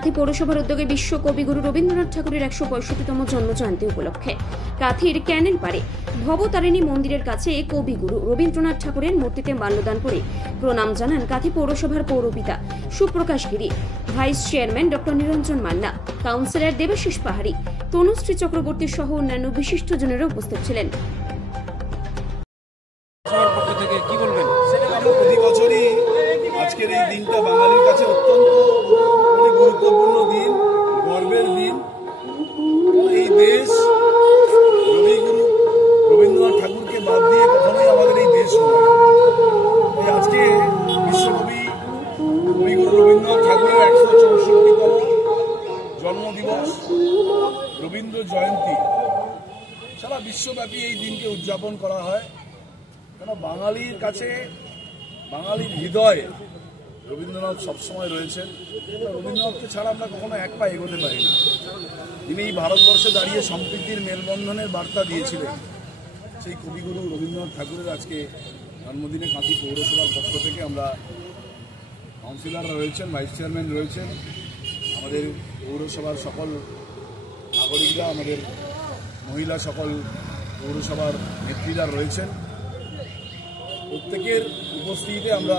কাঁথি পৌরসভার উদ্যোগে বিশ্ব কবিগুরু রবীন্দ্রনাথ ঠাকুরের ১৬৫তম জন্মজয়ন্তী উপলক্ষে কাঁথির ক্যানেল পাড়ে ভবতারিণী মন্দিরের কাছে কবিগুরু রবীন্দ্রনাথ ঠাকুরের মূর্তিতে মাল্যদান করে প্রণাম জানান কাঁথি পৌরসভার পৌরপিতা সুপ্রকাশ গিরি, ভাইস চেয়ারম্যান ডক্টর নিরঞ্জন মান্না, কাউন্সিলর দেবাশিস পাহাড়ি, তনুশ্রী চক্রবর্তী সহ অন্যান্য বিশিষ্টজনেরা উপস্থিত ছিলেন। প্রতি বছরই আজকের এই দিনটা বাঙালির কাছে অত্যন্ত গুরুত্বপূর্ণ দিন, গর্বের দিন। এই দেশ কবিগুরু রবীন্দ্রনাথ ঠাকুরকে বাদ দিয়ে কখনোই আমাদের এই দেশ নয়। আজকে বিশ্বকবি কবিগুরু রবীন্দ্রনাথ ঠাকুরের ১৬৪তম জন্মদিবস, রবীন্দ্র জয়ন্তী। সারা বিশ্বব্যাপী এই দিনকে উদযাপন করা হয়, কেন বাঙালির কাছে, বাঙালির হৃদয়ে রবীন্দ্রনাথ সবসময় রয়েছেন। রবীন্দ্রনাথকে ছাড়া আমরা কখনো এক পা এগোতে পারি না। তিনি এই ভারতবর্ষে দাঁড়িয়ে সম্প্রীতির মেলবন্ধনের বার্তা দিয়েছিলেন। সেই কবিগুরু রবীন্দ্রনাথ ঠাকুরের আজকে জন্মদিনে কাঁথি পৌরসভার পক্ষ থেকে আমরা কাউন্সিলররা রয়েছেন, ভাইস চেয়ারম্যান রয়েছেন, আমাদের পৌরসভার সকল নাগরিকরা, আমাদের মহিলা সকল পৌরসভার নেতৃত্বরা রয়েছেন, প্রত্যেকের উপস্থিতিতে আমরা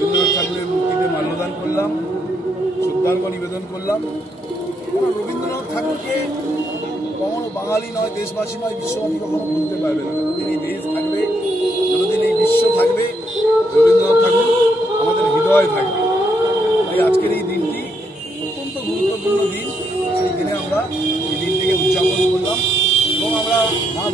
রবীন্দ্রনাথ ঠাকুরের মূর্তিতে মাল্যদান করলাম, শ্রদ্ধার্ঘ্য নিবেদন করলাম। রবীন্দ্রনাথ ঠাকুরকে কখনো বাঙালি নয়, দেশবাসী নয়, বিশ্ববাসী কখনো ভুলতে পারবে না। যতদিন এই দেশ থাকবে, যতদিন এই বিশ্ব থাকবে, রবীন্দ্রনাথ ঠাকুর আমাদের হৃদয়ে থাকবে। তাই আজকের এই দিনটি অত্যন্ত গুরুত্বপূর্ণ দিন। সেই দিনে আমরা এই দিনটিকে উদযাপন করলাম এবং আমরা মা